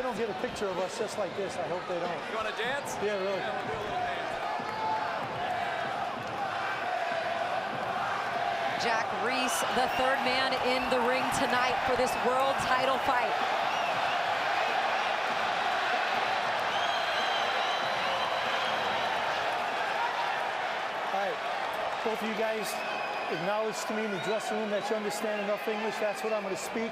they don't get a picture of us just like this. I hope they don't. You want to dance? Yeah, really. Jack Reese, the third man in the ring tonight for this world title fight. All right, both of you guys acknowledged to me in the dressing room that you understand enough English. That's what I'm going to speak.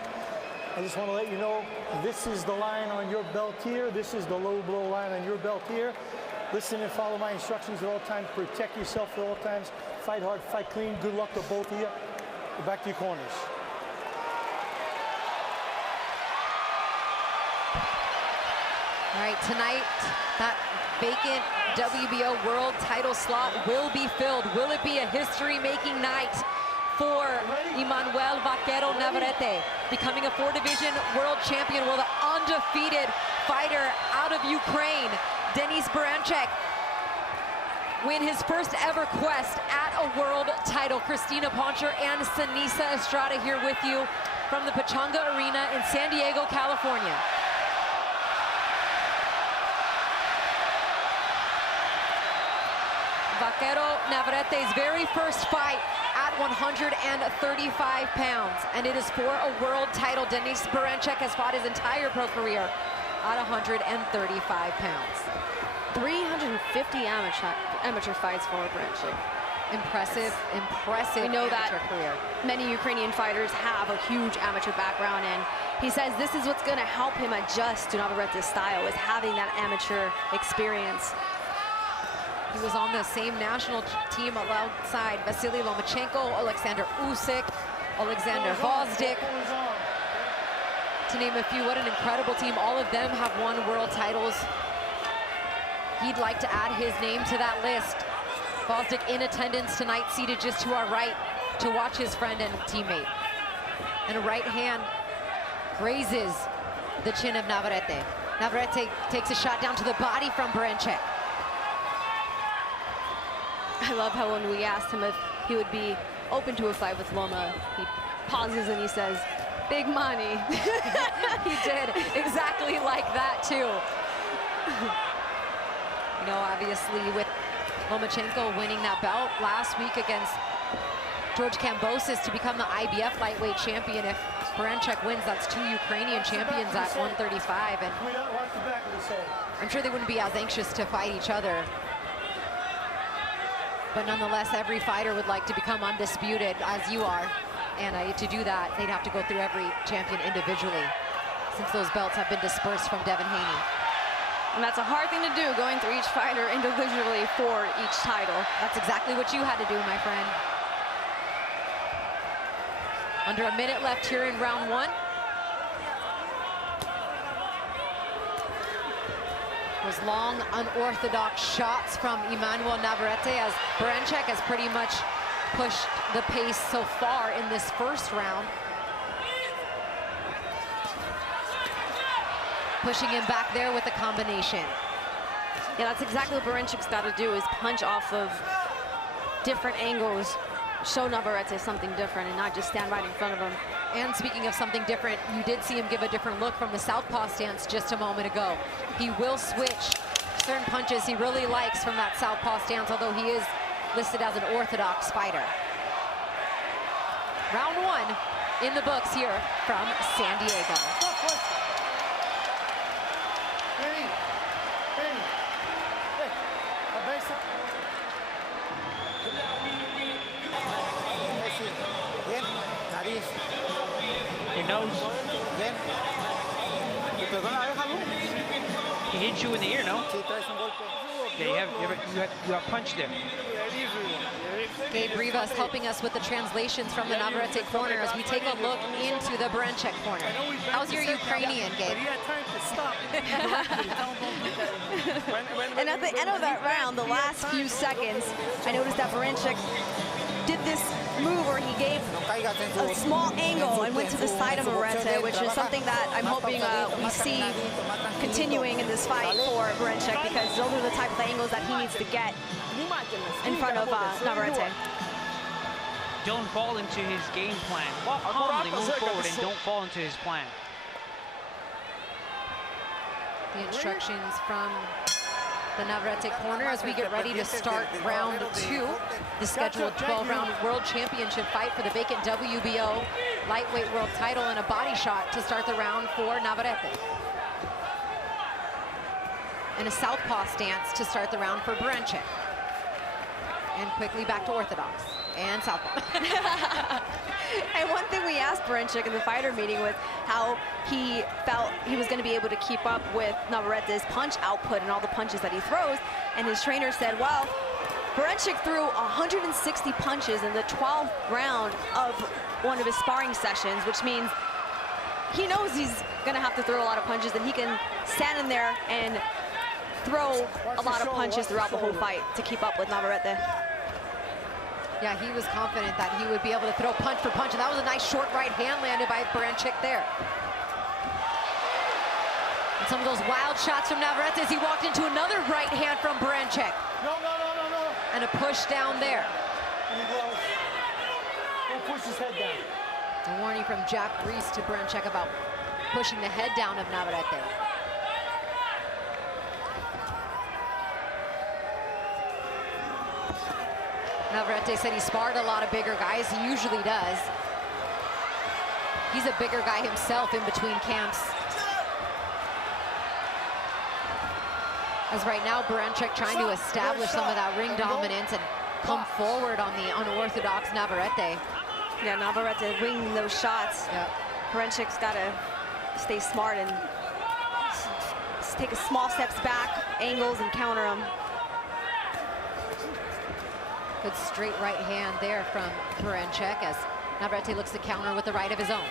I just want to let you know, this is the line on your belt here. This is the low blow line on your belt here. Listen and follow my instructions at all times. Protect yourself at all times. Fight hard, fight clean. Good luck to both of you. Go back to your corners. All right, tonight, that vacant WBO world title slot will be filled. Will it be a history-making night for Emanuel Navarrete, becoming a 4-division world champion? Will the undefeated fighter out of Ukraine, Denis Berinchyk, win his first ever quest at a world title? Christina Poncher and Sanisa Estrada here with you from the Pechanga Arena in San Diego, California. Vaquero Navarrete's very first fight at 135 pounds, and it is for a world title. Denis Berinchyk has fought his entire pro career at 135 pounds. 350 amateur fights for Berinchyk. Impressive, impressive. We know that career. Many Ukrainian fighters have a huge amateur background, and he says this is what's going to help him adjust to Navarrete's style, is having that amateur experience. He was on the same national team alongside Vasily Lomachenko, Alexander Usyk, Alexander Vazdik, to name a few. What an incredible team. All of them have won world titles. He'd like to add his name to that list. Vazdik in attendance tonight, seated just to our right to watch his friend and teammate. And a right hand grazes the chin of Navarrete. Navarrete takes a shot down to the body from Berinchyk. I love how when we asked him if he would be open to a fight with Loma, he pauses and he says, "Big money." He did exactly like that too. You know, obviously with Lomachenko winning that belt last week against George Kambosos to become the IBF lightweight champion. If Berinchyk wins, that's 2 Ukrainian champions at 135, and I'm sure they wouldn't be as anxious to fight each other. But nonetheless, every fighter would like to become undisputed, as you are. And to do that, they'd have to go through every champion individually, since those belts have been dispersed from Devin Haney. And that's a hard thing to do, going through each fighter individually for each title. That's exactly what you had to do, my friend. Under a minute left here in round 1. Those long, unorthodox shots from Emanuel Navarrete, as Berinchyk has pretty much pushed the pace so far in this first round. Pushing him back there with a combination. Yeah, that's exactly what Berincyk's got to do, is punch off of different angles, show Navarrete something different, and not just stand right in front of him. And speaking of something different, you did see him give a different look from the southpaw stance just a moment ago. He will switch certain punches he really likes from that southpaw stance, although he is listed as an orthodox fighter. Round 1 in the books here from San Diego. Your nose. He hit you in the ear, no? Yeah, you have punched there. Gabe Rivas helping us with the translations from the Navarrete corner as we take a look into the Berinchyk corner. How's your Ukrainian, Gabe? And at the end of that round, the last few seconds, I noticed that Berinchyk did this move where he gave a small angle and went to the side of Navarrete, which is something that I'm hoping we see continuing in this fight for Berinchyk, because those are the type of angles that he needs to get in front of Navarrete. Don't fall into his game plan. Calmly move forward and don't fall into his plan. The instructions from the Navarrete corner as we get ready to start round 2, the scheduled 12-round World Championship fight for the vacant WBO lightweight world title, and a body shot to start the round for Navarrete. And a southpaw stance to start the round for Berinchyk. And quickly back to orthodox and southpaw. And one thing we asked Berinchyk in the fighter meeting was how he felt he was going to be able to keep up with Navarrete's punch output and all the punches that he throws. And his trainer said, well, Berinchyk threw 160 punches in the 12th round of one of his sparring sessions, which means he knows he's going to have to throw a lot of punches, and he can stand in there and throw a lot of punches throughout the whole fight to keep up with Navarrete. Yeah, he was confident that he would be able to throw punch for punch, and that was a nice short right hand landed by Berinchyk there. And some of those wild shots from Navarrete as he walked into another right hand from Berinchyk. No. And a push down there. Don't push his head down. A warning from Jack Reese to Berinchyk about pushing the head down of Navarrete. Navarrete said he sparred a lot of bigger guys. He usually does. He's a bigger guy himself in between camps. As right now, Berinchyk trying to establish some of that ring dominance and come forward on the unorthodox Navarrete. Yeah, Navarrete winging those shots. Yep. Berincyk's got to stay smart and take a small steps back, angles, and counter him. Good straight right hand there from Berinchyk as Navarrete looks to counter with the right of his own.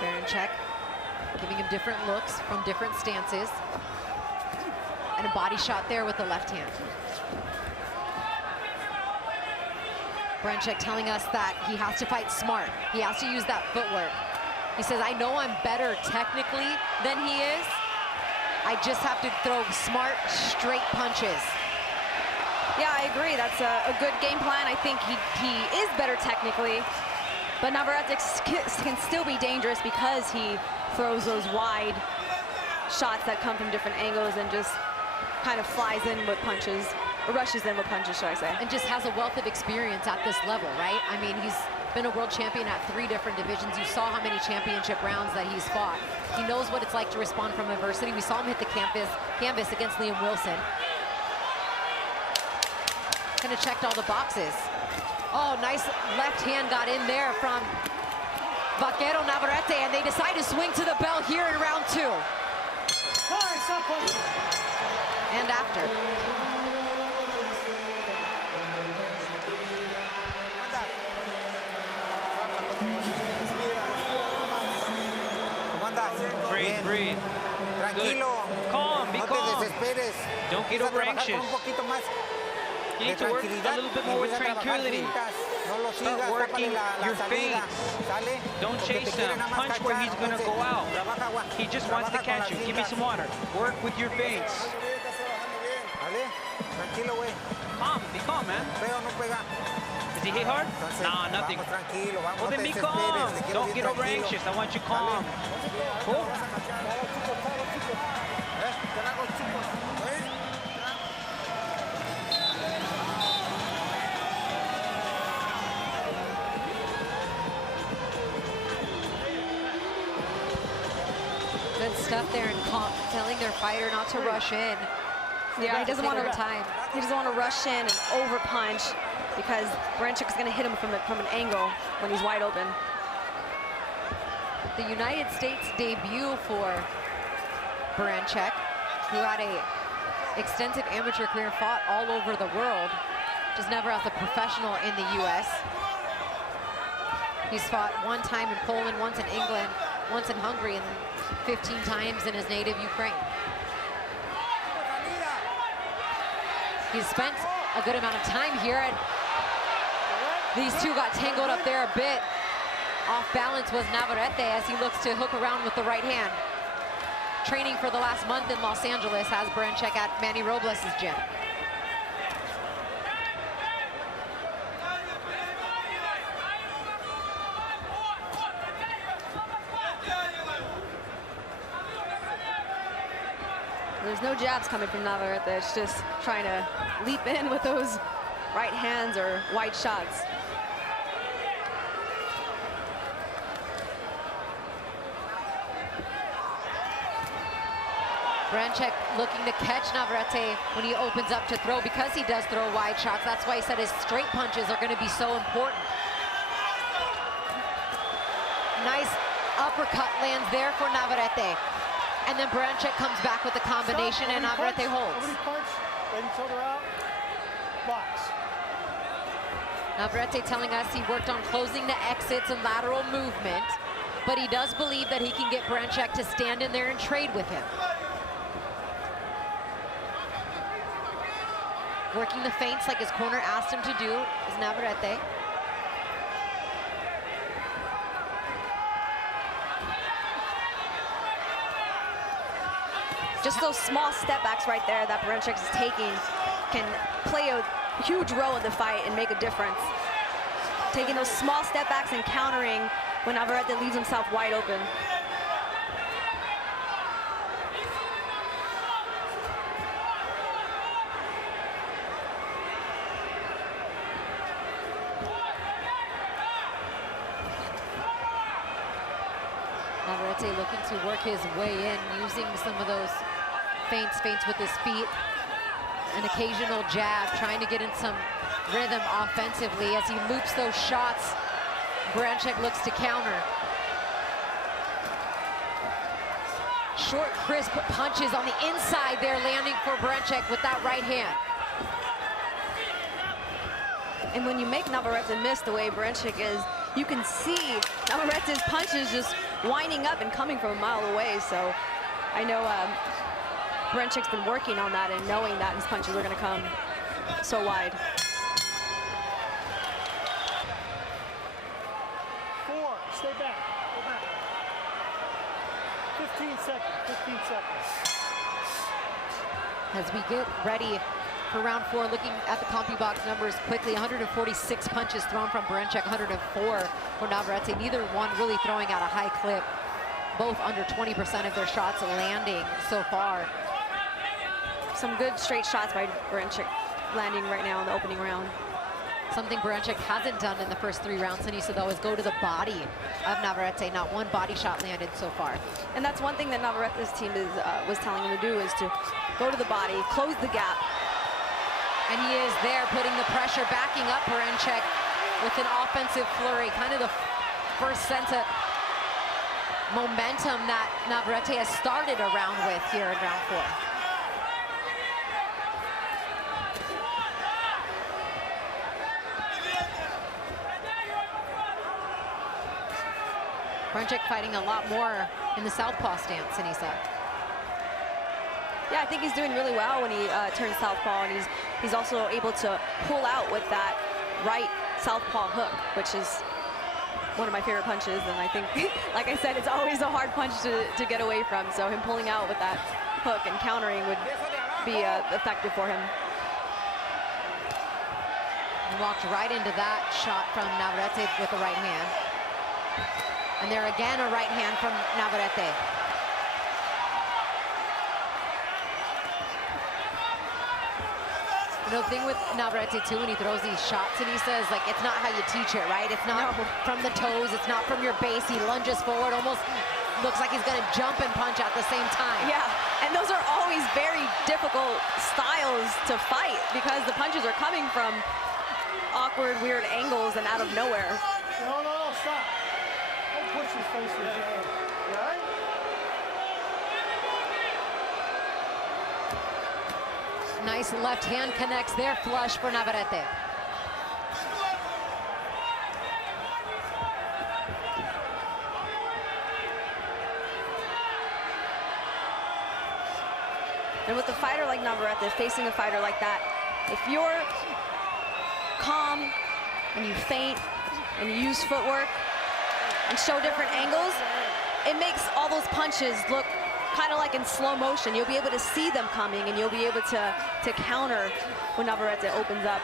Berinchyk giving him different looks from different stances. And a body shot there with the left hand. Berinchyk telling us that he has to fight smart. He has to use that footwork. He says, I know I'm better technically than he is. I just have to throw smart, straight punches. Yeah, I agree. That's a good game plan. I think he is better technically, but Navarrete can still be dangerous because he throws those wide shots that come from different angles and just kind of flies in with punches, or rushes in with punches, should I say. And just has a wealth of experience at this level, right? I mean, he's been a world champion at 3 different divisions. You saw how many championship rounds that he's fought. He knows what it's like to respond from adversity. We saw him hit the canvas against Liam Wilson. Kind of checked all the boxes. Oh, nice left hand got in there from Vaquero Navarrete, and they decide to swing to the bell here in round 2. And after. Breathe. Tranquilo. Calm, be calm. Don't get over anxious. You need to work a little bit more with tranquility. Start working your feints. Don't chase him. Punch where he's going to go out. He just wants to catch you. Give me some water. Work with your feints. Calm. Be calm, man. Did he hit hard? Nah, nothing. Well, then be calm. Don't get over anxious. I want you calm. Cool? Good stuff there, and telling their fighter not to rush in. Yeah, he doesn't want to time. He doesn't want to rush in and over punch because Berinchyk is going to hit him from an angle when he's wide open. The United States debut for Berinchyk, who had a extensive amateur career and fought all over the world, just never as a professional in the U.S. He's fought 1 time in Poland, once in England, once in Hungary, and 15 times in his native Ukraine. He's spent a good amount of time here, and these two got tangled up there a bit. Off balance was Navarrete as he looks to hook around with the right hand. Training for the last month in Los Angeles has Berinchyk at Manny Robles' gym. there's no jabs coming from Navarrete. It's just trying to leap in with those right hands or wide shots. Berinchyk looking to catch Navarrete when he opens up to throw, because he does throw wide shots. That's why he said his straight punches are going to be so important. Nice uppercut lands there for Navarrete. And then Berinchyk comes back with the combination, and Navarrete holds. Navarrete telling us he worked on closing the exits and lateral movement, but he does believe that he can get Berinchyk to stand in there and trade with him. Working the feints like his corner asked him to do is Navarrete. Just those small step backs right there that Berinchyk is taking can play a huge role in the fight and make a difference. Taking those small step backs and countering when Navarrete leaves himself wide open. Navarrete looking to work his way in, using some of those feints with his feet. An occasional jab, trying to get in some rhythm offensively as he loops those shots. Berinchyk looks to counter. Short, crisp punches on the inside there, landing for Berinchyk with that right hand. And when you make Navarrete miss the way Berinchyk is, you can see Navarrete's punches just winding up and coming from a mile away. So I know Berincyk's been working on that and knowing that his punches are going to come so wide. 4, stay back, go back. 15 seconds. As we get ready for round 4, looking at the CompuBox numbers quickly, 146 punches thrown from Berinchyk, 104 for Navarrete. Neither one really throwing at a high clip. Both under 20% of their shots landing so far. Some good straight shots by Berinchyk landing right now in the opening round. Something Berinchyk hasn't done in the first 3 rounds, and he said, though, is go to the body of Navarrete. Not one body shot landed so far. And that's one thing that Navarrete's team was telling him to do, is to go to the body, close the gap. And he is there, putting the pressure, backing up Berinchyk with an offensive flurry. Kind of the first sense of momentum that Navarrete has started a round with here in round 4. Berinchyk fighting a lot more in the southpaw stance, Anissa. Yeah, I think he's doing really well when he turns southpaw, and he's also able to pull out with that right southpaw hook, which is one of my favorite punches. And I think, like I said, it's always a hard punch to get away from. So him pulling out with that hook and countering would be effective for him. He walked right into that shot from Navarrete with the right hand. And there again, a right hand from Navarrete. You know, the thing with Navarrete too, when he throws these shots, and he says, like, it's not how you teach it, right? It's not from the toes, it's not from your base. He lunges forward, almost looks like he's gonna jump and punch at the same time. Yeah, and those are always very difficult styles to fight, because the punches are coming from awkward, weird angles and out of nowhere. No, stop. Don't push his face with your hand. You all right? Nice left hand connects there, flush for Navarrete. And with a fighter like Navarrete, facing a fighter like that, if you're calm and you feint and you use footwork and show different angles, it makes all those punches look kind of like in slow motion. You'll be able to see them coming, and you'll be able to counter when Navarrete opens up.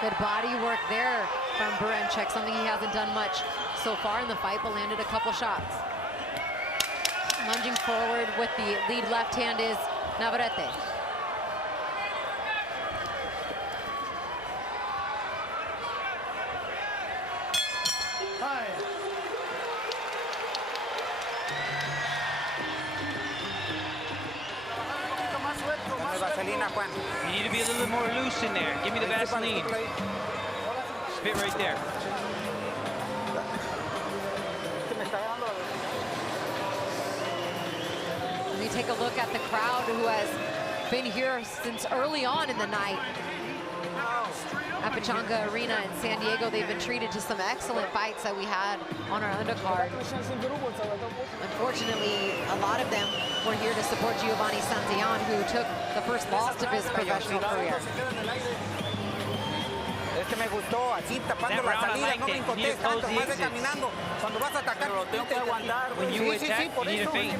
Good body work there from Berinchyk, something he hasn't done much so far in the fight, but landed a couple shots. Lunging forward with the lead left hand is Navarrete. You need to be a little bit more loose in there. Give me the Vaseline. Spit right there. Let me take a look at the crowd who has been here since early on in the night. At Pechanga Arena in San Diego, they've been treated to some excellent fights that we had on our undercard. Unfortunately, a lot of them were here to support Giovanni Santillan, who took the first loss of his professional career. When you attack, you need a feint.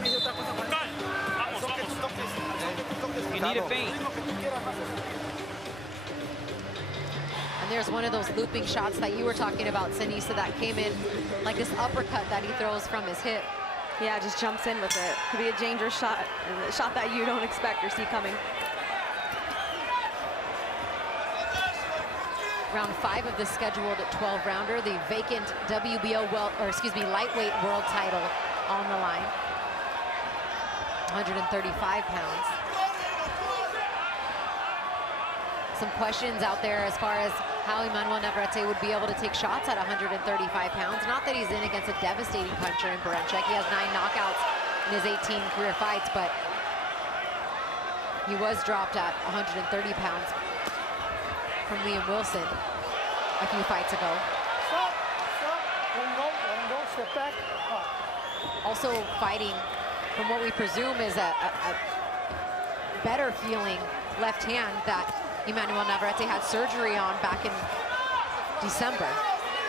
You need a feint. And there's one of those looping shots that you were talking about, Sinisa, that came in like this uppercut that he throws from his hip. Yeah, just jumps in with it. Could be a dangerous shot, a shot that you don't expect or see coming. Round 5 of the scheduled 12-rounder, the vacant WBO lightweight world title on the line. 135 pounds. Some questions out there as far as how Emanuel Navarrete would be able to take shots at 135 pounds. Not that he's in against a devastating puncher in Berinchyk. He has 9 knockouts in his 18 career fights, but he was dropped at 130 pounds from Liam Wilson a few fights ago. Stop, let him go, step back. Also fighting from what we presume is a better feeling left hand that Emanuel Navarrete had surgery on back in December.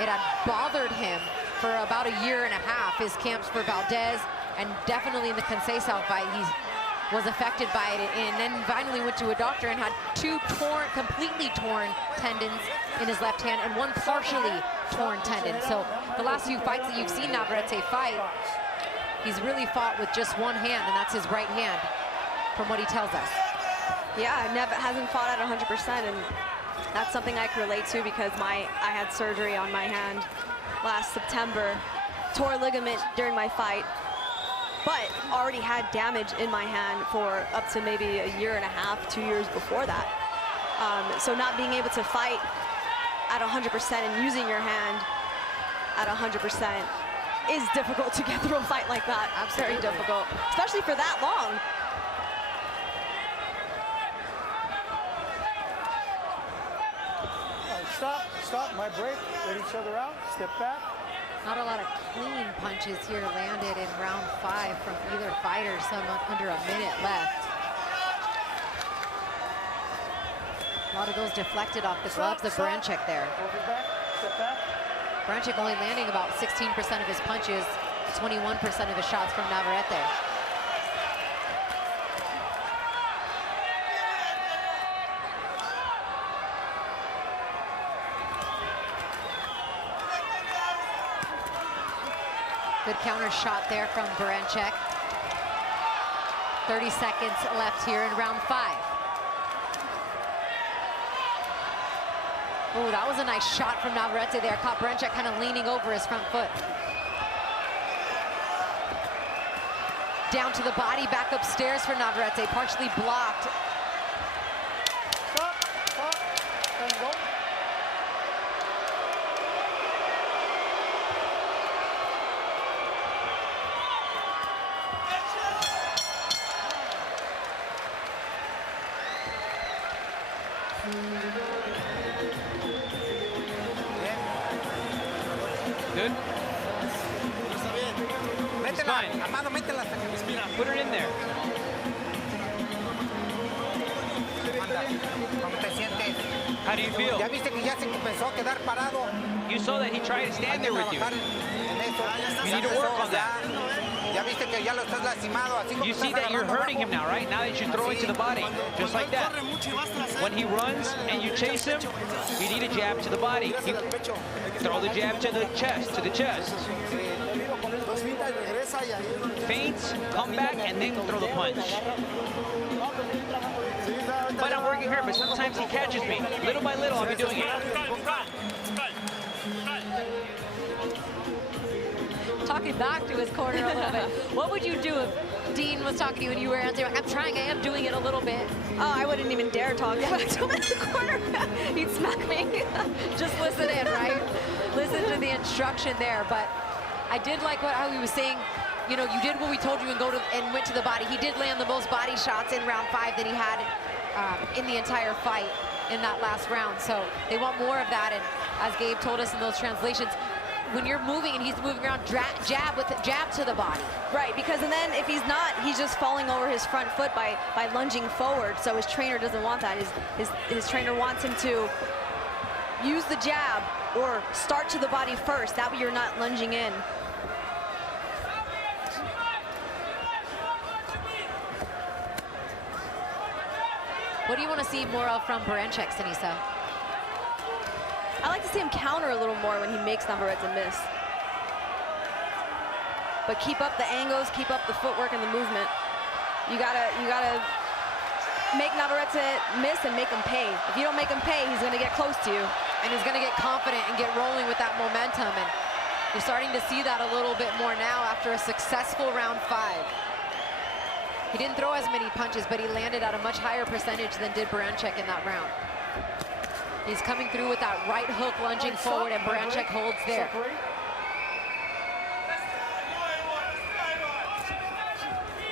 It had bothered him for about a year and a half. His camps for Valdez and definitely in the Conceição fight, he was affected by it, and then finally went to a doctor and had 2 completely torn tendons in his left hand and 1 partially torn tendon. So the last few fights that you've seen Navarrete fight, he's really fought with just 1 hand, and that's his right hand, from what he tells us. Yeah, hasn't fought at 100%, and that's something I can relate to because I had surgery on my hand last September, tore a ligament during my fight, but already had damage in my hand for up to maybe a year and a half, 2 years before that. So not being able to fight at 100% and using your hand at 100% is difficult to get through a fight like that. Absolutely. Very difficult, especially for that long. Stop, my break, let each other out, step back. Not a lot of clean punches here landed in round 5 from either fighter, some under a minute left. A lot of those deflected off the gloves of Berinchyk there. Step back. Berinchyk only landing about 16% of his punches, 21% of his shots from Navarrete. Good counter shot there from Berinchyk. 30 seconds left here in round 5. Oh, that was a nice shot from Navarrete there. Caught Berinchyk kind of leaning over his front foot. Down to the body, back upstairs for Navarrete, partially blocked. Stop, and go. Good? It's fine. Put it in there. How do you feel? You saw that he tried to stand there with you. You need to work on that. You see that you're hurting him now, right? Now that you're throwing to the body, just like that. When he runs and you chase him, you need a jab to the body. You throw the jab to the chest, Feints, come back, and then throw the punch. But I'm working hard, but sometimes he catches me. Little by little, I'll be doing it. Talking back to his corner a little bit. What would you do if Dean was talking to you and you were answering, I'm trying, I am doing it a little bit? Oh, I wouldn't even dare talk back to him in the corner. He'd smack me. Just listen in, right? Listen to the instruction there. But I did like how he was saying, you know, you did what we told you and went to the body. He did land the most body shots in round 5 that he had in the entire fight in that last round. So they want more of that. And as Gabe told us in those translations, when you're moving and he's moving around, jab to the body. Right, because and then if he's not, he's just falling over his front foot by lunging forward. So his trainer doesn't want that. His trainer wants him to use the jab or start to the body first. That way you're not lunging in. What do you want to see more of from Berinchyk, Sinisa? I like to see him counter a little more when he makes Navarrete miss. But keep up the angles, keep up the footwork and the movement. You gotta make Navarrete miss and make him pay. If you don't make him pay, he's gonna get close to you. And he's gonna get confident and get rolling with that momentum. And you're starting to see that a little bit more now after a successful round 5. He didn't throw as many punches, but he landed at a much higher percentage than did Berinchyk in that round. He's coming through with that right hook lunging forward, and Berinchyk holds there.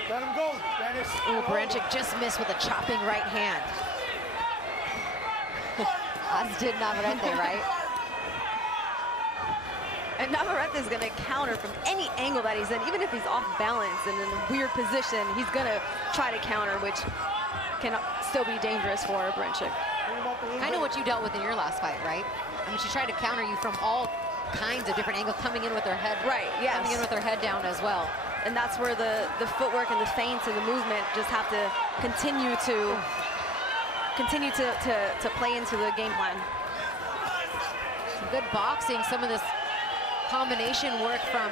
Let him go, Dennis. Ooh, Berinchyk just missed with a chopping right hand. As did Navarrete, right? And Navarrete is going to counter from any angle that he's in, even if he's off balance and in a weird position. He's going to try to counter, which can still be dangerous for Berinchyk. I know what you dealt with in your last fight, right? I mean, she tried to counter you from all kinds of different angles, coming in with her head, right? Yes. Coming in with her head down as well. And that's where the footwork and the feints and the movement just have to continue to play into the game plan. Some good boxing, some of this combination work from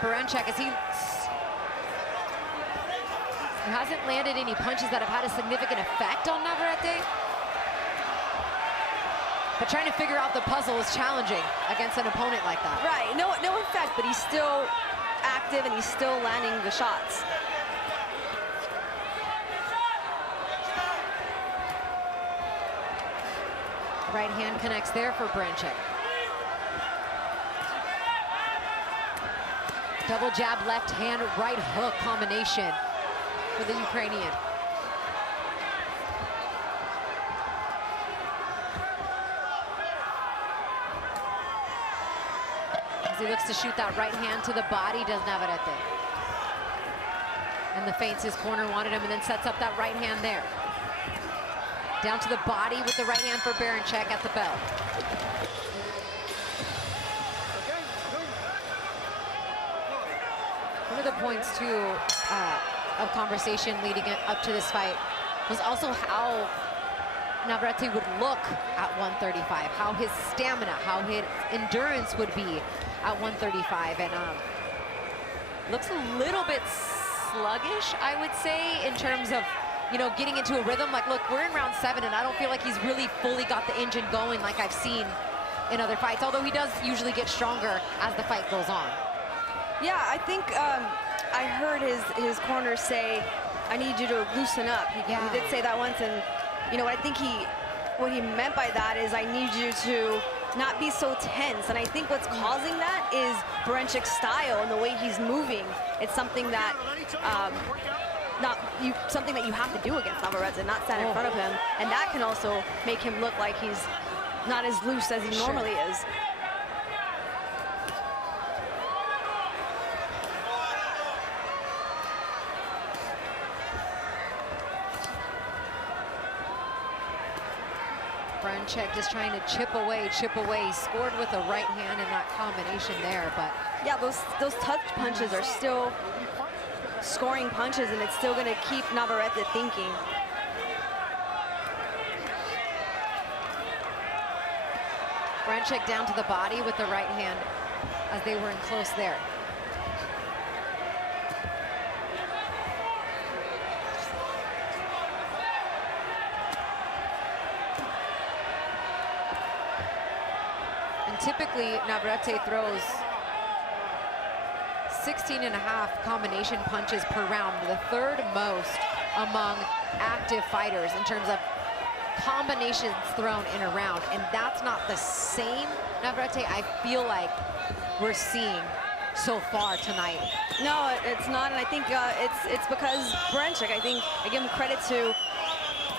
Berinchyk as he hasn't landed any punches that have had a significant effect on Navarrete. But trying to figure out the puzzle is challenging against an opponent like that. Right, no effect, but he's still active and he's still landing the shots. Right hand connects there for Berinchyk. Double jab, left hand, right hook combination for the Ukrainian. As he looks to shoot that right hand to the body, does Navarrete. And the feints his corner wanted him, and then sets up that right hand there. Down to the body with the right hand for Berinchyk at the bell. One of the points, too, of conversation leading up to this fight was also how Navarrete would look at 135, how his stamina, how his endurance would be at 135. And looks a little bit sluggish, I would say, in terms of, you know, getting into a rhythm. Like, look, we're in round 7, and I don't feel like he's really fully got the engine going like I've seen in other fights, although he does usually get stronger as the fight goes on. Yeah, I think I heard his corner say, I need you to loosen up. He did say that once, and you know, I think what he meant by that is, I need you to not be so tense. And I think what's causing that is Berinchyk style and the way he's moving. It's something that something that you have to do against Navarrete, not stand in front of him, and that can also make him look like he's not as loose as he normally is. Berinchyk just trying to chip away, chip away. He scored with a right hand in that combination there, but yeah, those touch punches are still scoring punches, and it's still going to keep Navarrete thinking. Berinchyk down to the body with the right hand as they were in close there. And typically Navarrete throws 16.5 combination punches per round, the third most among active fighters in terms of combinations thrown in a round, and that's not the same Navarrete I feel like we're seeing so far tonight. No, it's not, and I think it's because Berinchyk, I think I give him credit to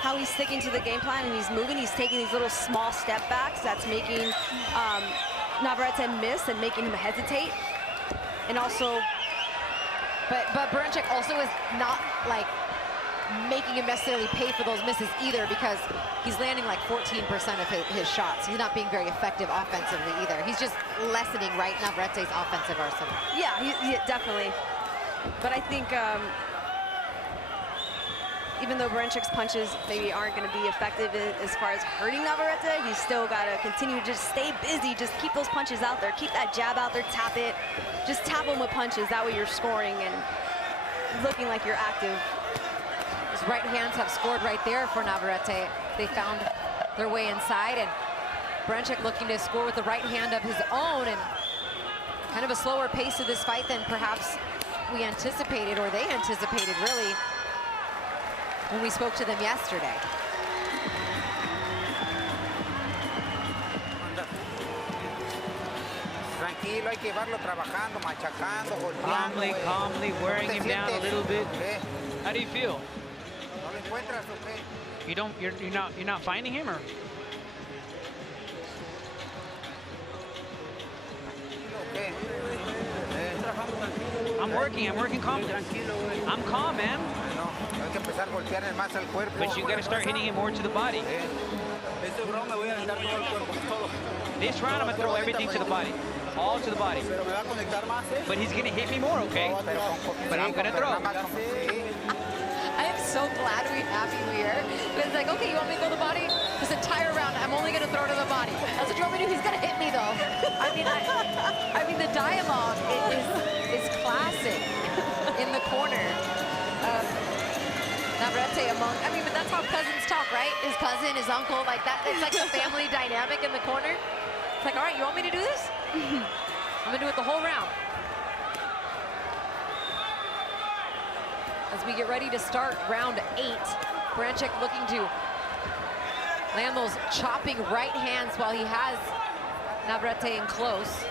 how he's sticking to the game plan and he's moving. He's taking these little small step backs that's making Navarrete miss and making him hesitate. And also, but Berinchyk also is not like making him necessarily pay for those misses either, because he's landing like 14% of his shots. He's not being very effective offensively either. He's just lessening right Navarrete's offensive arsenal. Yeah, definitely. But I think even though Berincyk's punches maybe aren't going to be effective as far as hurting Navarrete, he's still got to continue to just stay busy, just keep those punches out there, keep that jab out there, tap it, just tap them with punches. That way you're scoring and looking like you're active. His right hands have scored right there for Navarrete. They found their way inside, and Berinchyk looking to score with the right hand of his own, and kind of a slower pace of this fight than perhaps we anticipated, or they anticipated really, when we spoke to them yesterday. Tranquilo, hay que llevarlo trabajando, machacando, golpeando. Calmly, wearing him down a little bit. How do you feel? ¿No lo encuentras o qué? You're not finding him, or? I'm working calm. I'm calm, man. But you gotta start hitting him more to the body. This round I'm gonna throw everything to the body. All to the body. But he's gonna hit me more, okay? But I'm gonna throw. I am so glad we have you here. It's like, okay, you want me to go to the body? This entire round, I'm only gonna throw to the body. That's what you want me to do? He's gonna hit me though. I mean, the dialogue is classic in the corner. Navarrete among, but that's how cousins talk, right? His cousin, his uncle, like that. It's like a family dynamic in the corner. It's like, all right, you want me to do this? I'm gonna do it the whole round. As we get ready to start round 8, Berinchyk looking to land those chopping right hands while he has Navarrete in close.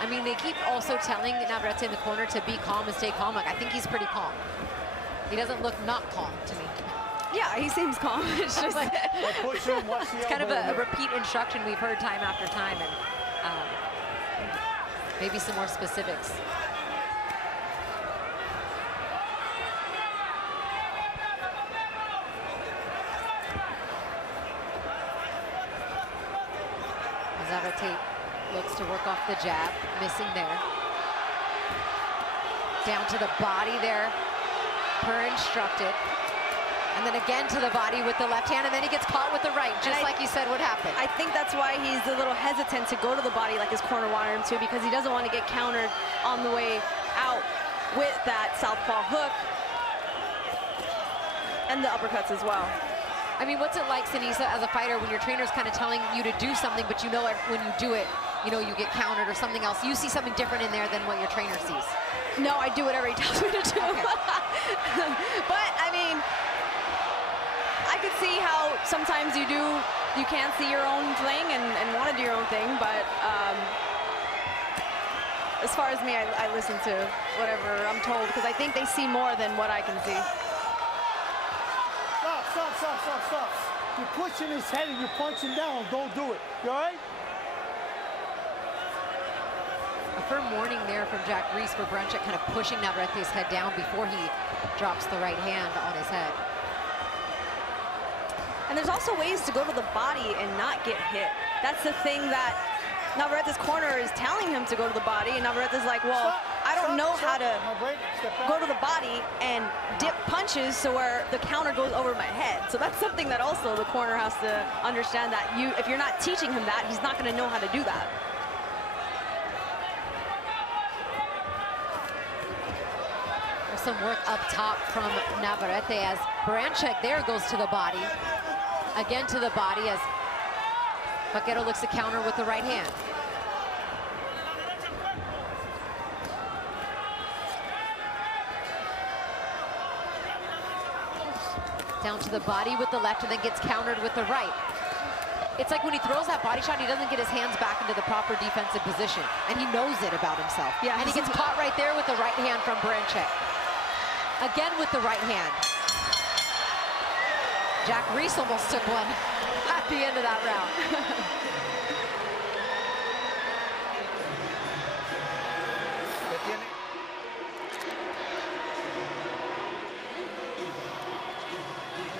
I mean, they keep also telling Navarrete in the corner to be calm and stay calm. Like, I think he's pretty calm. He doesn't look not calm to me. Yeah, he seems calm. It's just it's kind of a repeat instruction we've heard time after time, and maybe some more specifics. Navarrete looks to work off the jab, missing there. Down to the body there, per instructed. And then again to the body with the left hand, and then he gets caught with the right, just like you said would happen. I think that's why he's a little hesitant to go to the body like his corner wanted him to, because he doesn't want to get countered on the way out with that southpaw hook and the uppercuts as well. I mean, what's it like, Sinisa, as a fighter, when your trainer's kind of telling you to do something, but you know when you do it, you know, you get countered or something else. You see something different in there than what your trainer sees. No, I do whatever he tells me to do. Okay. But, I mean, I could see how sometimes you can't see your own thing and want to do your own thing, but as far as me, I listen to whatever I'm told, because I think they see more than what I can see. Stop. You're pushing his head and you're punching down. Don't do it. You all right? A firm warning there from Jack Reese for Berinchyk, kind of pushing Navarrete's head down before he drops the right hand on his head. And there's also ways to go to the body and not get hit. That's the thing that Navarrete's corner is telling him to go to the body, and Navarrete's like, well, I don't know how to go to the body and dip punches so where the counter goes over my head. So that's something that also the corner has to understand, that if you're not teaching him that, he's not going to know how to do that. There's some work up top from Navarrete as Berinchyk there goes to the body. Again to the body as Vaquero looks to counter with the right hand. Down to the body with the left and then gets countered with the right. It's like when he throws that body shot, he doesn't get his hands back into the proper defensive position, and he knows it about himself. Yeah, and he gets caught right there with the right hand from Berinchyk. Again with the right hand. Jack Reese almost took one at the end of that round.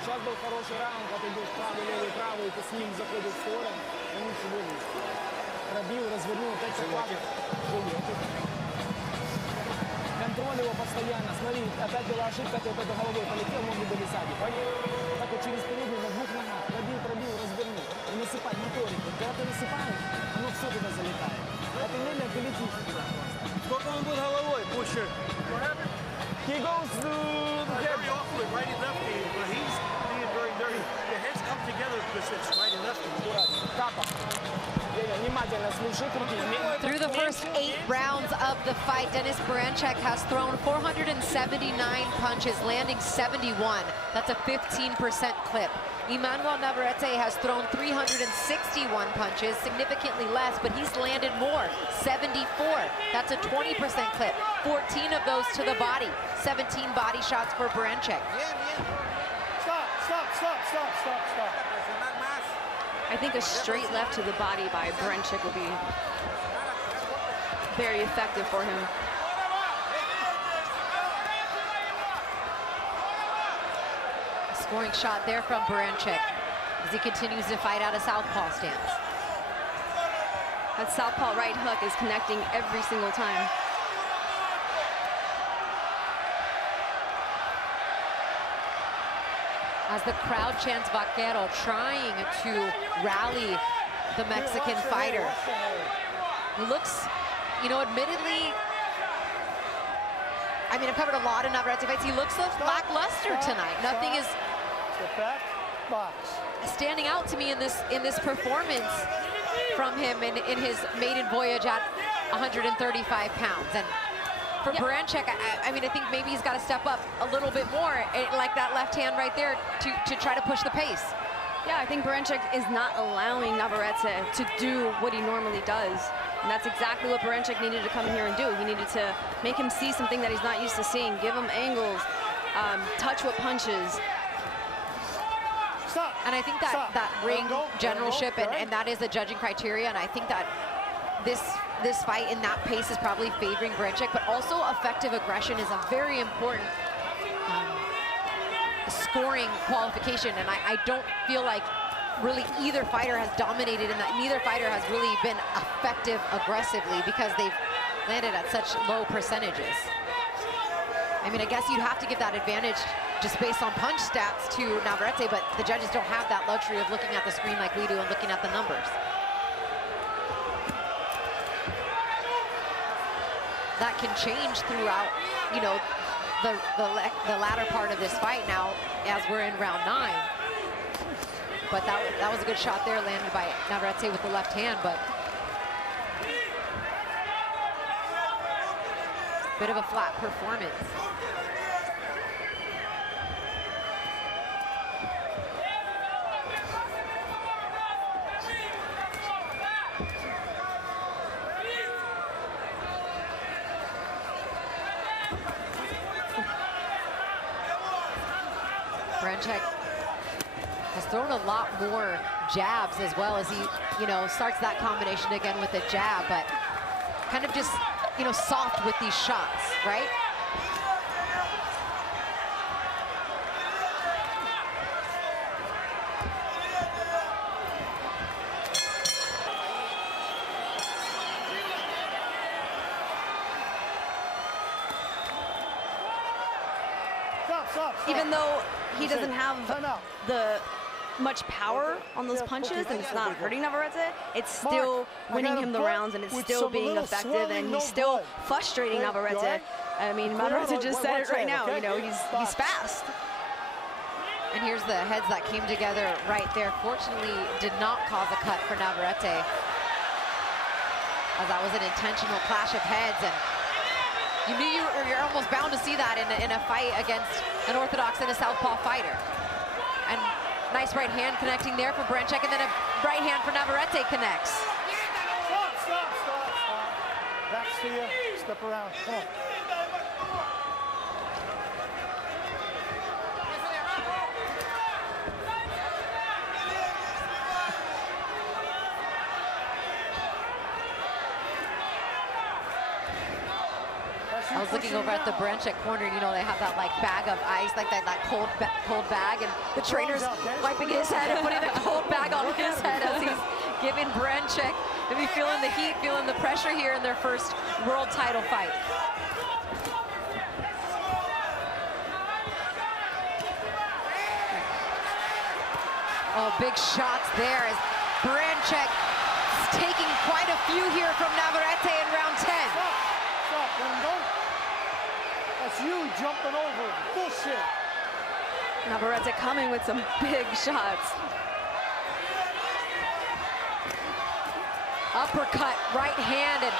Сейчас был хороший раунд, как идешь правый, правый, ты с ним заходишь в сторону, он лучше вылез. Пробил, развернул, опять захватил. Контроль его постоянно. Смотри, опять была ошибка, ты вот это головой полетел, ноги были сзади. Так вот через переднюю на двух ногах. Пробил, развернул. И насыпать моторику. Когда ты насыпаешь, оно все туда залетает. Это время ты летишь туда просто. Сколько он будет головой, pusher? He goes to the head. Very awkward, righty lefty, but he's being very dirty. Your heads come together because it's righty lefty. Капа. Внимательно слушай, крути. Through the first 8 rounds of the fight, Dennis Berinchyk has thrown 479 punches, landing 71. That's a 15% clip. Emanuel Navarrete has thrown 361 punches, significantly less, but he's landed more, 74. That's a 20% clip. 14 of those to the body, 17 body shots for Berinchyk. Stop. I think a straight left to the body by Berinchyk would be very effective for him. Scoring shot there from Berinchyk as he continues to fight out a southpaw stance. That southpaw right hook is connecting every single time. As the crowd chants Vaquero, trying to rally the Mexican fighter. He looks, you know, admittedly, I mean, I've covered a lot of Navarrete fights. He looks lackluster tonight. Nothing is standing out to me in this performance from him in his maiden voyage at 135 pounds. And for Berinchyk, I mean, I think maybe he's got to step up a little bit more, like that left hand right there, to try to push the pace. Yeah, I think Berinchyk is not allowing Navarrete to do what he normally does. And that's exactly what Berinchyk needed to come in here and do. He needed to make him see something that he's not used to seeing, give him angles, touch with punches. And I think that ring generalship, and that is the judging criteria, and I think that this fight in that pace is probably favoring Berinchyk, but also effective aggression is a very important scoring qualification, and I don't feel like really either fighter has dominated, and that neither fighter has really been effective aggressively because they've landed at such low percentages. I mean, I guess you'd have to give that advantage just based on punch stats to Navarrete, but the judges don't have that luxury of looking at the screen like we do and looking at the numbers. That can change throughout, you know, the latter part of this fight now as we're in round 9. But that was a good shot there, landed by Navarrete with the left hand, but bit of a flat performance. Berinchyk has thrown a lot more jabs as well as he, you know, starts that combination again with a jab, but kind of just you know, soft with these shots, right? Even though he doesn't have the much power on those punches and it's not hurting Navarrete, it's still winning him the rounds and it's still being effective and he's still frustrating Navarrete. I mean, Navarrete just said it right now, you know, he's fast. And here's the heads that came together right there. Fortunately, did not cause a cut for Navarrete, as that was an intentional clash of heads, and you knew you're almost bound to see that in a fight against an orthodox and a southpaw fighter. And nice right hand connecting there for Berinchyk, and then a right hand for Navarrete connects. Stop. Backs to you, step around, come on. I was looking over at the Berinchyk corner, you know, they have that like bag of ice, like that cold bag, and the trainer's wiping his head and putting the cold bag on his head as he's giving Berinchyk. Maybe feeling the heat, feeling the pressure here in their first world title fight. Oh, big shots there as Berinchyk taking quite a few here from Navarrete in round 10. Stop, let him go. That's you jumping over. Bullshit. Navarrete coming with some big shots. Uppercut, right hand, and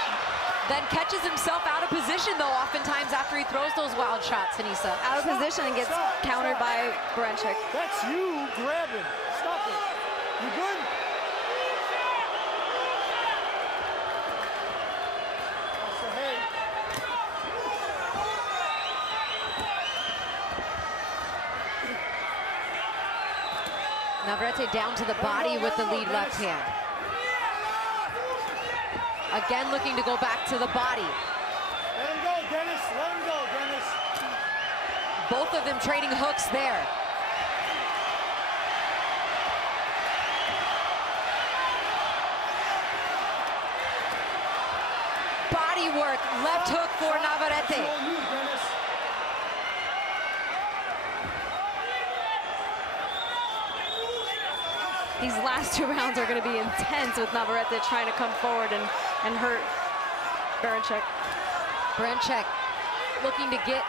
then catches himself out of position, though, oftentimes after he throws those wild shots, Anissa. Out of position and gets countered by Berinchyk. That's you grabbing. Stop it. You good? That's the head. Navarrete down to the body with the lead left hand. Again, looking to go back to the body. Let him go, Dennis. Let him go, Dennis. Both of them trading hooks there. Body work, left hook for Navarrete. These last two rounds are going to be intense with Navarrete trying to come forward and hurt Berinchyk. Berinchyk looking to get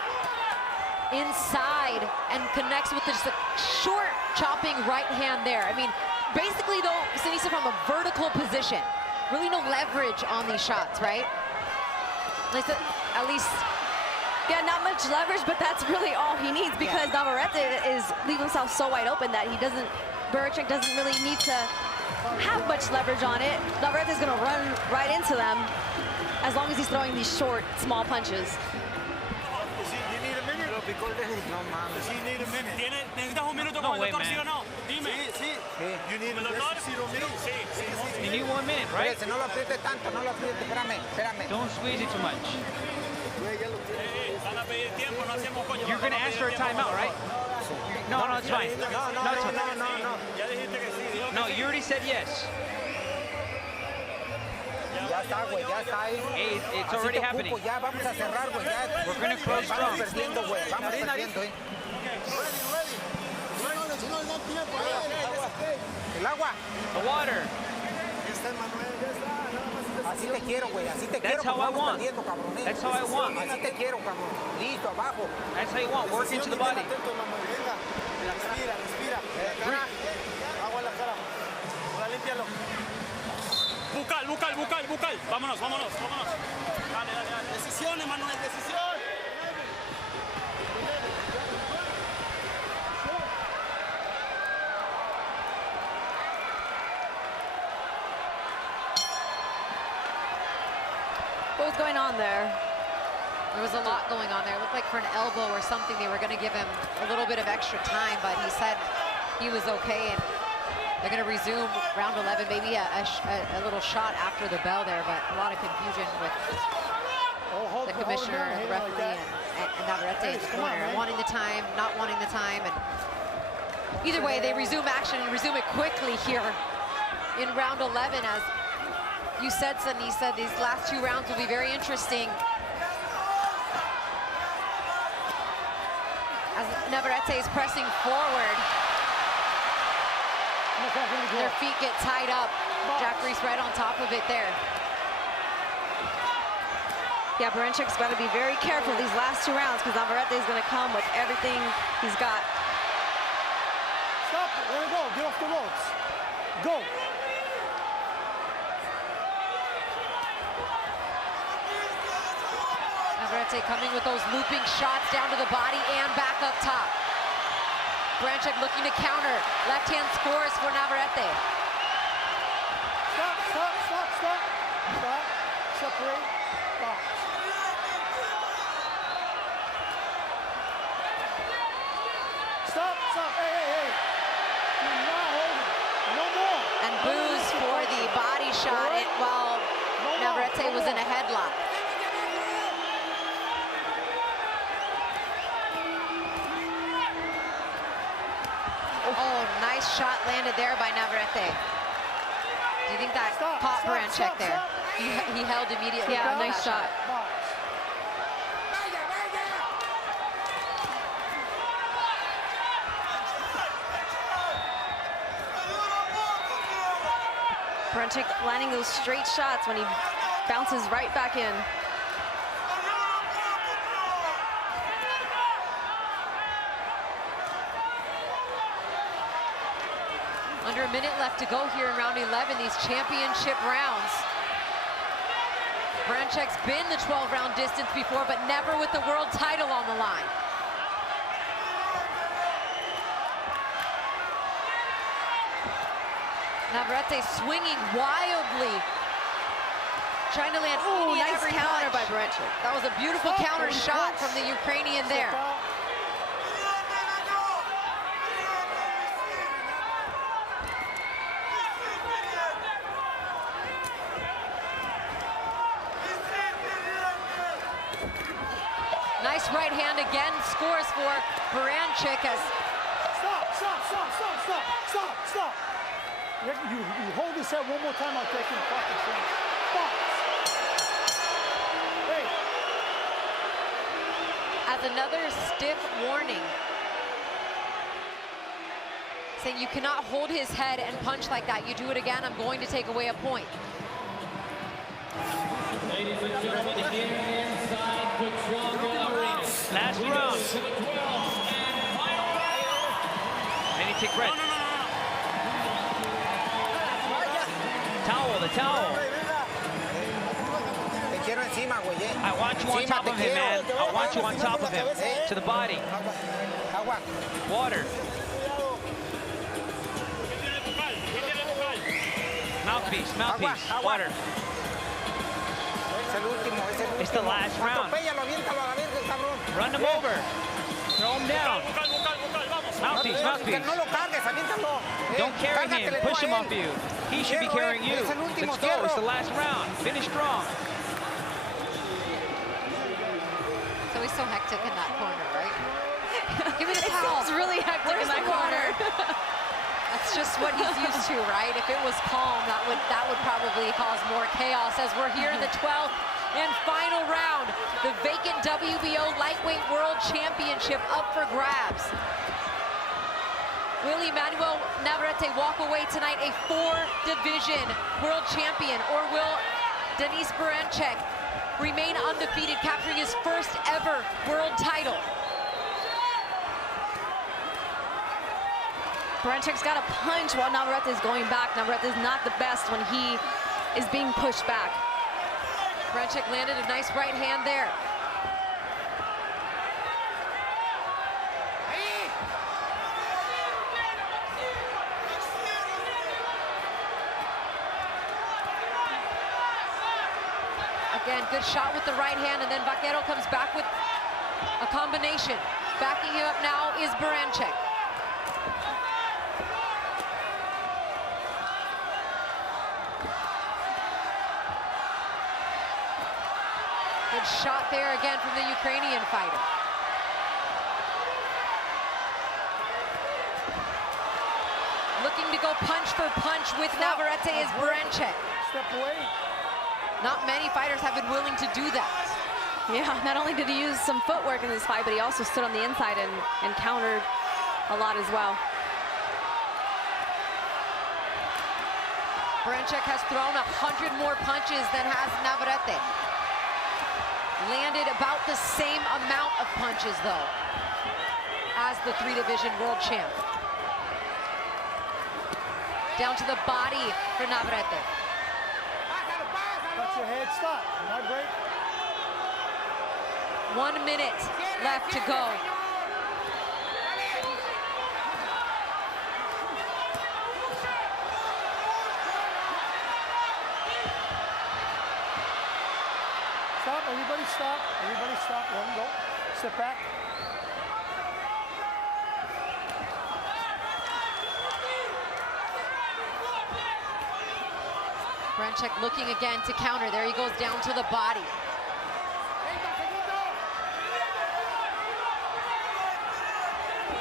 inside and connects with just a short chopping right hand there. I mean, basically though, Sinisa from a vertical position. Really no leverage on these shots, right? At least. Yeah, not much leverage, but that's really all he needs because Navarrete is leaving himself so wide open that Berinchyk doesn't really need to have much leverage on it. Navarrete is going to run right into them as long as he's throwing these short, small punches. You need a minute? Does he need a minute? ¿Necesitas un minuto No con el way, doctor, sí o man. no? Dime. Sí. You need a minute? Sí. You need 1 minute, right? No lo aprietes tanto, no lo aprietes, espérame. Don't squeeze it too much. Van a pedir tiempo, no hacemos coño. You're going to ask for a timeout, right? No, it's fine. No, it's fine. Ya dijiste que sí. No, you already said yes. Ya está, güey, ya está ahí. Hey, it's already happening. Ya vamos a cerrar, güey, ya. We're going to close strong. Vamos perdiendo, güey, vamos perdiendo, El agua. The water. Así te quiero, güey, así te quiero. That's how I want. Perdiendo, cabrón, That's how I want. Así te quiero, cabrón. Listo, abajo. That's how you want. Work into the body. Respira. Agua en la cara. Ahora límpialo. Bucal. Vámonos. Dale. Decisión, Emanuel, decisión. What was going on there? There was a lot going on there. It looked like for an elbow or something, they were going to give him a little bit of extra time, but he said he was okay, and they're going to resume round 11, maybe a little shot after the bell there, but a lot of confusion with the commissioner, the referee, and Navarrete in the corner, wanting the time, not wanting the time. And either way, they resume action and resume it quickly here in round 11. As you said, Sunny said, these last 2 rounds will be very interesting. As Navarrete is pressing forward, their feet get tied up. Jack Reese right on top of it there. Yeah, Berincyk's got to be very careful these last 2 rounds because Navarrete is going to come with everything he's got. Stop it, let it go, get off the ropes. Go. Navarrete coming with those looping shots down to the body and back up top. Berinchyk looking to counter. Left hand scores for Navarrete. Stop, stop, stop, stop. Stop, separate, box. Stop, stop, hey, hey, hey. Do not hold it, no more. And boos for the body shot while Navarrete was in a headlock. Oh, nice shot landed there by Navarrete. Do you think that caught Berinchyk there? He held immediately. Yeah, nice shot. Berinchyk landing those straight shots when he bounces right back in. Under a minute left to go here in round 11, these championship rounds. Berincyk's been the 12-round distance before, but never with the world title on the line. Navarrete swinging wildly, trying to land any and every counter punch. by Berinchyk. That was a beautiful counter shot from the Ukrainian there. Nice right hand again, scores for Berinchyk as... Stop, stop, stop, stop, stop, stop, stop. You hold this head one more time, I'll take you in fucking front. Box. Hey. As another stiff warning, saying you cannot hold his head and punch like that. You do it again, I'm going to take away a point. Last round. Any take red. Towel, the towel. I want you on top of him, man. I want you on top of him. To the body. Water. Mouthpiece, mouthpiece, water. It's the last round. Run him over. Throw him down. Mouthpiece, mouthpiece. Don't carry him. Push him off you. He should be carrying you. Let's go. It's the last round. Finish strong. So he's so hectic in that corner, right? Give me the towel. It's really hectic in that corner. That's just what he's used to, right? If it was calm, that would probably cause more chaos as we're here in the 12th and final round. The vacant WBO Lightweight World Championship up for grabs. Will Emanuel Navarrete walk away tonight a 4-division world champion, or will Dennis Berinchyk remain undefeated, capturing his first ever world title? Berincyk's got to punch while Navarrete is going back. Navarrete is not the best when he is being pushed back. Berinchyk landed a nice right hand there. Again, good shot with the right hand, and then Vaquero comes back with a combination. Backing him up now is Berinchyk. Good shot there again from the Ukrainian fighter. Looking to go punch for punch with Navarrete is Berinchyk. Step away. Not many fighters have been willing to do that. Yeah, not only did he use some footwork in this fight, but he also stood on the inside and countered a lot as well. Berinchyk has thrown 100 more punches than has Navarrete. Landed about the same amount of punches, though, as the 3-division world champ. Down to the body for Navarrete. Touch your head, stop. Not break. 1 minute left to go. Stop, everybody stop. Everybody stop. Let him go. Step back. Berinchyk looking again to counter. There he goes down to the body.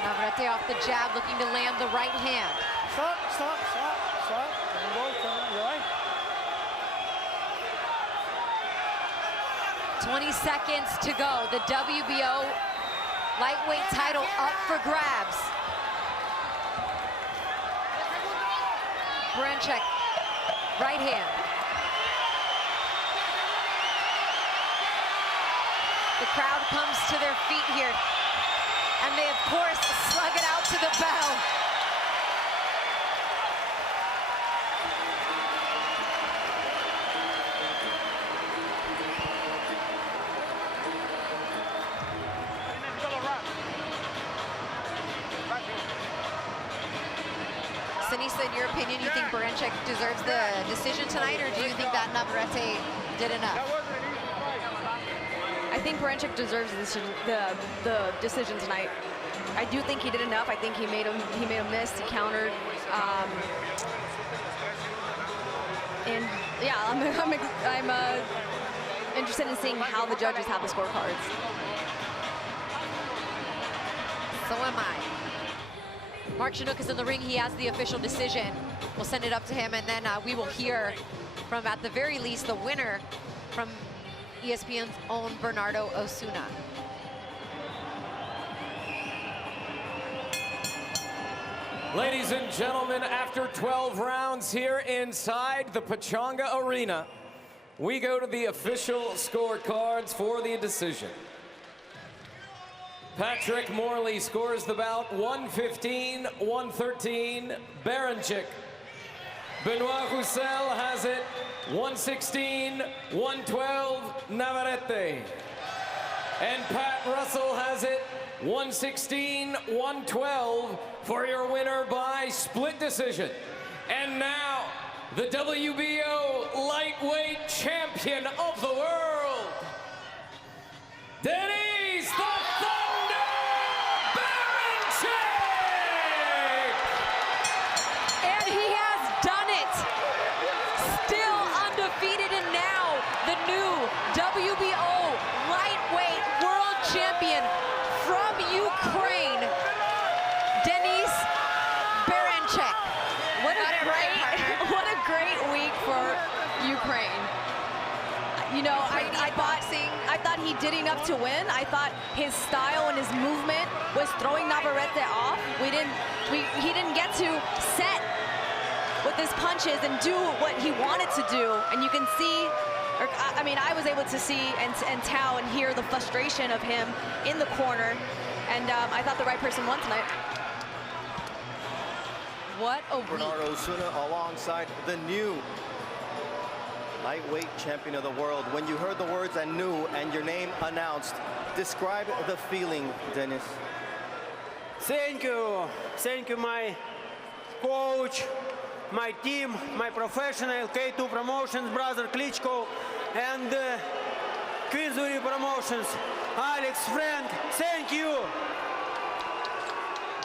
Navarrete off the jab, looking to land the right hand. Stop, stop, stop, stop. Let him go. You're right. 20 seconds to go. The WBO lightweight title up for grabs. Berinchyk, right hand. The crowd comes to their feet here. And they, of course, slug it out to the bell. Sinisa, in your opinion, you think Berinchyk deserves the decision tonight, or do you think that Navarrete did enough? I think Berinchyk deserves the decision tonight. I do think he did enough. I think he made a miss. He countered. And yeah, I'm interested in seeing how the judges have the scorecards. So am I. Mark Chinook is in the ring. He has the official decision. We'll send it up to him, and then we will hear from, at the very least, the winner from ESPN's own Bernardo Osuna. Ladies and gentlemen, after 12 rounds here inside the Pechanga Arena, we go to the official scorecards for the decision. Patrick Morley scores the bout 115-113, Berinchyk. Benoit Roussel has it 116-112, Navarrete. And Pat Russell has it 116-112 for your winner by split decision. And now, the WBO lightweight champion of the world, Dennis the Thunder Berinchyk! And he has done it! Still undefeated, and now the new WBO lightweight world champion from Ukraine, Dennis Berinchyk. What a great week for Ukraine. You know, I thought he did enough to win. I thought his style and his movement was throwing Navarrete off. He didn't get to set with his punches and do what he wanted to do. And you can see, I mean, I was able to see and tell and hear the frustration of him in the corner. And I thought the right person won tonight. What a week. Bernardo Osuna alongside the new lightweight champion of the world. When you heard the words "I knew" and your name announced, describe the feeling, Dennis. Thank you, my coach, my team, my professional K2 Promotions, brother Klitschko, and Queensbury Promotions, Alex, Frank, thank you.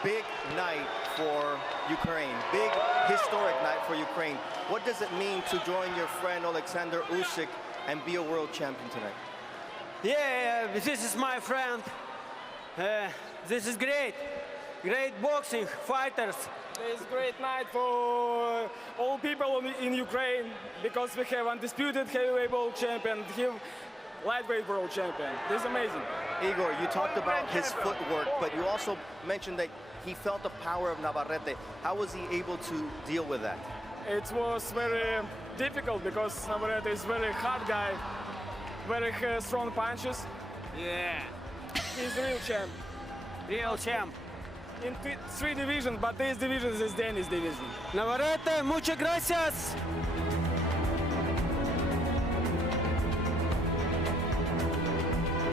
Big night for Ukraine, big historic night for Ukraine. What does it mean to join your friend Alexander Usyk and be a world champion tonight? Yeah, this is my friend. This is great. Great boxing, fighters. It's a great night for all people in Ukraine because we have undisputed heavyweight world champion, lightweight world champion. This is amazing. Igor, you talked about his footwork, but you also mentioned that he felt the power of Navarrete. How was he able to deal with that? It was very difficult because Navarrete is a very hard guy, very strong punches. Yeah, He's a real champ. real champ. In three divisions, but this division is Dennis division. Navarrete, muchas gracias.